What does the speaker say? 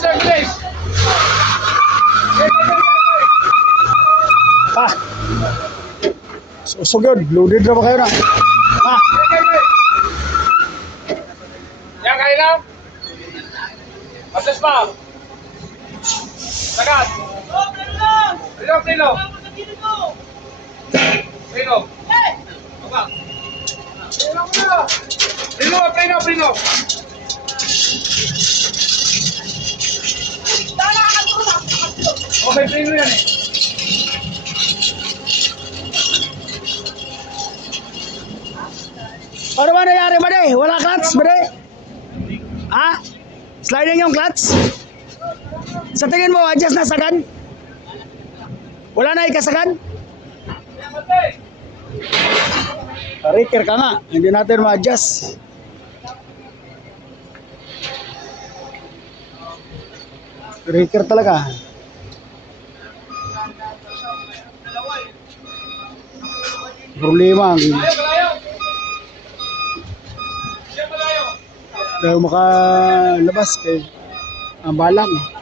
third place. Ah. So good. Loaded na ba kayo na? Ah. Yan, kaya na. Pasas pa. Sagat. Prino. Prino. Okay, Prino yan eh. Ano ba nangyari ba de? Wala clutch ba de? Ha? Sliding yung clutch? Sa tingin mo, adjust na sagad? Wala na ikasagan? Riker ka nga, hindi natin ma-adjust. Riker talaga. Problema ang dahil makalabas kay ang balang.